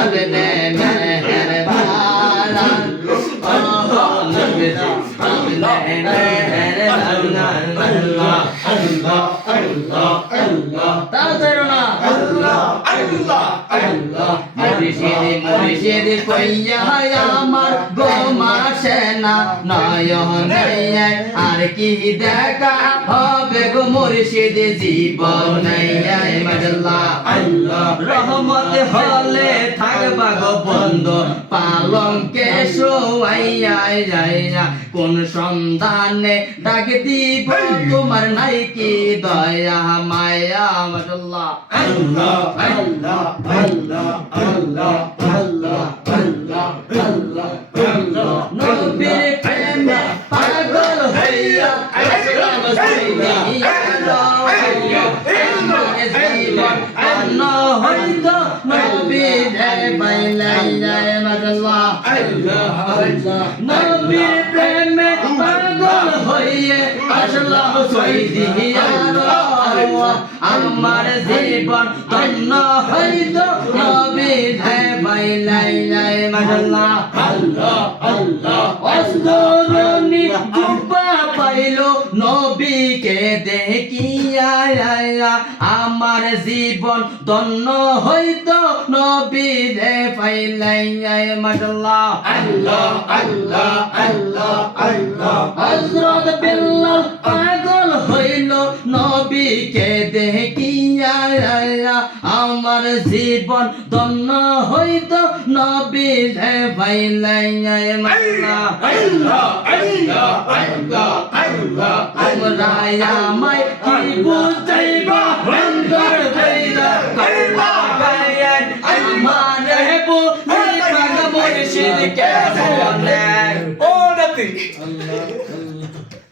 अपने मेहरबान মুর্শিদি কইয়া আমার গোমা সেনা নয়নে আর কি দেখা হবে গো মুর্শিদি জীবনে মাশাআল্লাহ রহমত হলে থাকবা গো বন্ধু পালঙ্কে শোয়াইয়া যাইয়া কোন সন্ধানে ডাক দিব তোমার নাই কি দয়া মায়া মাশাআল্লাহ আল্লাহ আল্লাহ আল্লাহ আল্লাহ আল্লাহ আল্লাহ আল্লাহ আল্লাহ নবীর প্রেমে পাগল হইয়া আসলাম সাইয়্যিদা অন্য হইতো নবীরে পাইলাইয়া মাশাআল্লাহ আল্লাহ আল্লাহ নবীর প্রেমে পাগল হইয়া আসলাম সাইয়্যিদা আমার জীবন ধন্য হইতো নবীরে পাইলাইয়া মাশাআল্লাহ আল্লাহ আল্লাহ অস্তরণী জুব্বা পাইলো নবীকে দেখিয়া আমার জীবন ধন্য হইতো নবীরে পাইলাইয়া মাশাআল্লাহ আল্লাহ আল্লাহ আল্লাহ আল্লাহ হযরত বিল্লাল পাগল হইল নবীকে দেখিয়া আমার জীবন ধন্য হইতো নবীরে পাইলাইয়া মাশাআল্লাহ আল্লাহ আল্লাহ আল্লাহ আল্লাহ তোমরা আমায় কি বুঝাইবা অন্তর হইরা কইলা গায়েন আমার বুঝাইবা গো মুর্শিদ কে বলে ও নবী আল্লাহ